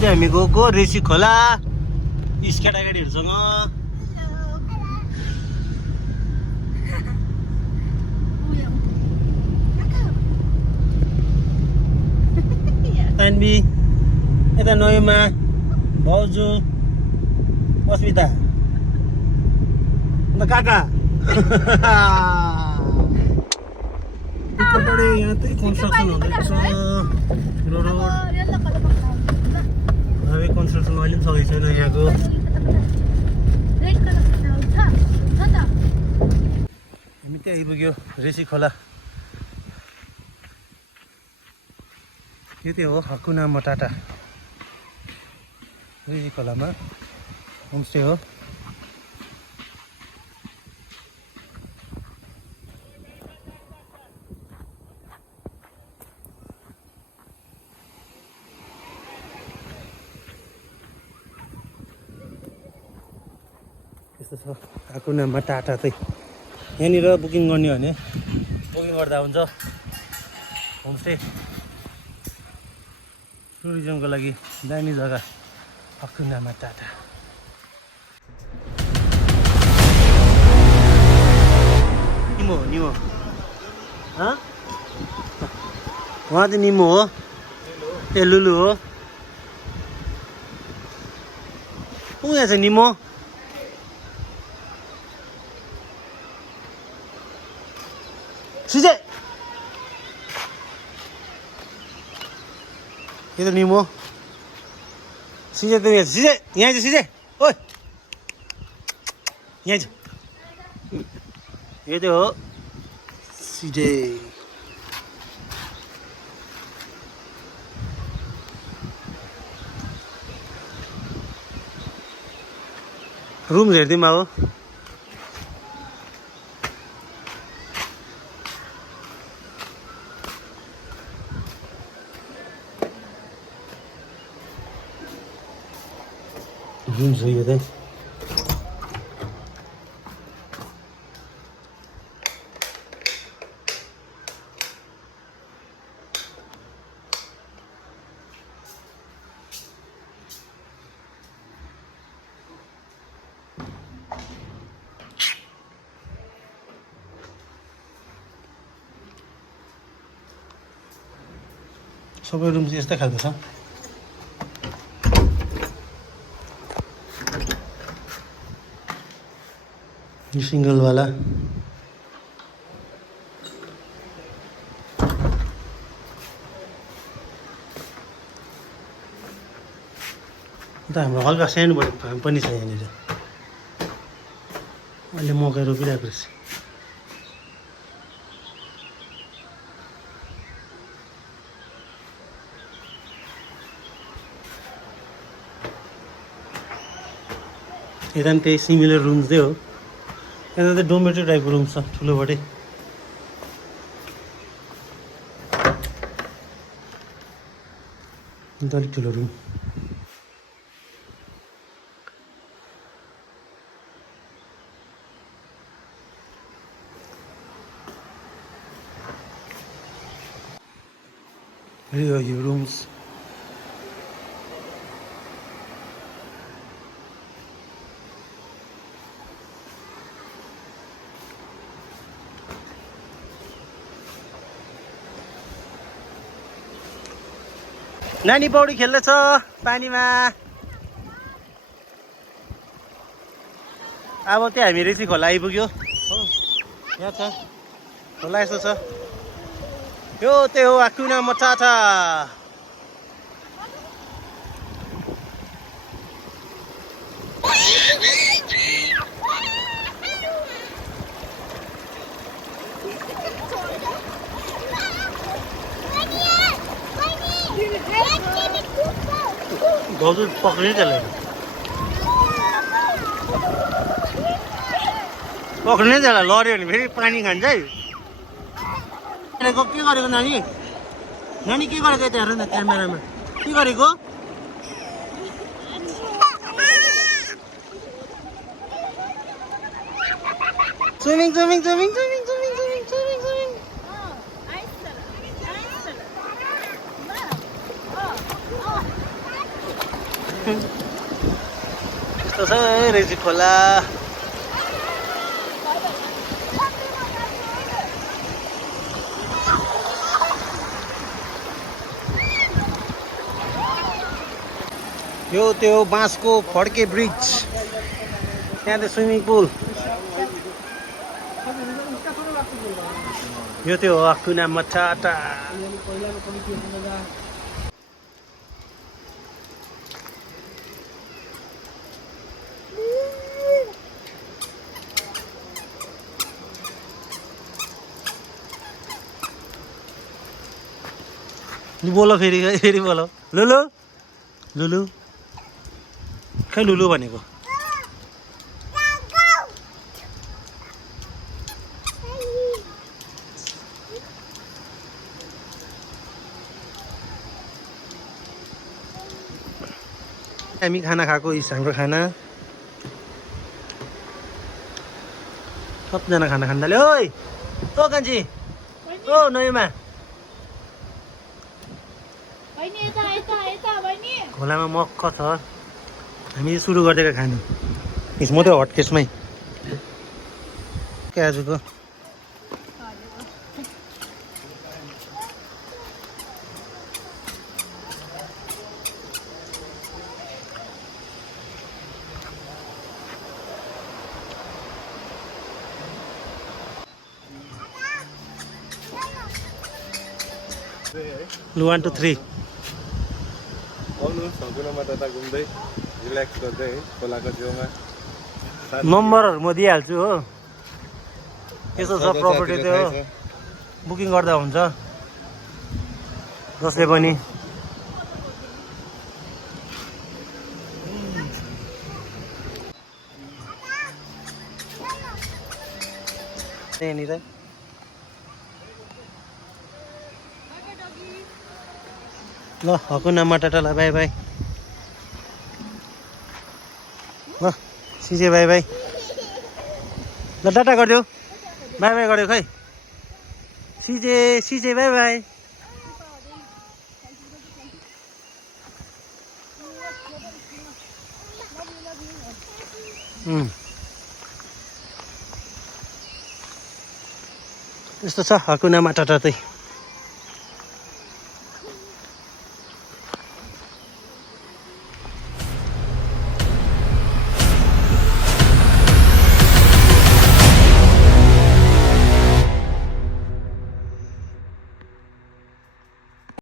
चाहिँ हामी गएको ऋषि खोला केटाकेटीहरूसँग। तान्वी यता नयाँमा भाउजू अस्मिता अन्त काका यहाँ चाहिँ कन्स्ट्रक्सन हुँदैछ रोड हामी कन्स्ट्रक्सन अहिले पनि सकेको छैन यहाँको। हामी त्यहाँ आइपुग्यो ऋषि खोला। यो चाहिँ हो हकुना मटाटा ऋषि खोलामा होमस्टे हो। यस्तो छ हकुना मटाटा चाहिँ। यहाँनिर बुकिङ गर्ने हो भने बुकिङ गर्दा हुन्छ होमस्टे। टुरिज्मको लागि दामी जग्गा हकुना मटाटा। निमो निमो उहाँ चाहिँ निमो हो, ए लुलु हो। यहाँ छ निमो। सिजे ये तो निमो। सिजे तो यहाँ सिजे यहाँ चाहिँ सिजे ओए यहाँ चाहिँ ये तो हो सिजे। रुम हेरिदिउँ अब। रुम छ यो चाहिँ। सबै रुम चाहिँ यस्तै खालको छ। यो सिंगल वाला अन्त हाम्रो हल्का सानो बढी फार्म पनि छ यहाँनिर। अहिले मकै रोपिरहेको रहेछ। यता पनि त्यही सिमिलर रुम्स चाहिँ हो। यता चाहिँ डोमेट्री टाइपको रुम छ ठुलोबडे। अन्त अलिक ठुलो रुम। यो रुम्स नानी पौडी खेल्दैछ पानीमा। अब त्यहाँ हामी ऋषि खोला आइपुग्यो हो। यहाँ छ खोला यस्तो छ। यो त्यही हो हकुना मटाटा। भाउजू पक्रिने त्यसलाई पक्रिने त्यसलाई लड्यो भने फेरि पानी खान्छ है। के गरेको नानी? नानी के गरेको यता हेर न क्यामेरामा के गरेको? Swimming swimming swimming swimming swimming swimming swimming swimming. छ रेजी खोला। यो त्यो बाँसको फड्के ब्रिज, त्यहाँ त्यो स्विमिङ पुल, यो त्यो हकुना मटाटा। बोलो फेरि बोलो। लुलु लुलु खै लुलु भनेको। हामी खाना खाएको, हाम्रो खाना सबजना खाना खान्दाले। ओइ ओ कान्छी, ओ नयुमा, खोलामा मक्क छ। हामी सुरु गरिदिएको खानु म त्यो हटकेसमै के आजको। लु 1 2 3 घुम्दै रिल्याक्स गर्दै खोलाको छेउमा। नम्बरहरू म दिइहाल्छु हो, यसो छ प्रपर्टी त्यो हो, बुकिङ गर्दा हुन्छ जसले पनि। यहाँनिर ल हकुना मटाटालाई बाई बाई। ल सिजे बाई बाई। ल टाटा गरिदेऊ, बाई बाई गरिदेऊ खै। सिजे बाई बाई। यस्तो छ हकुना मटाटा चाहिँ।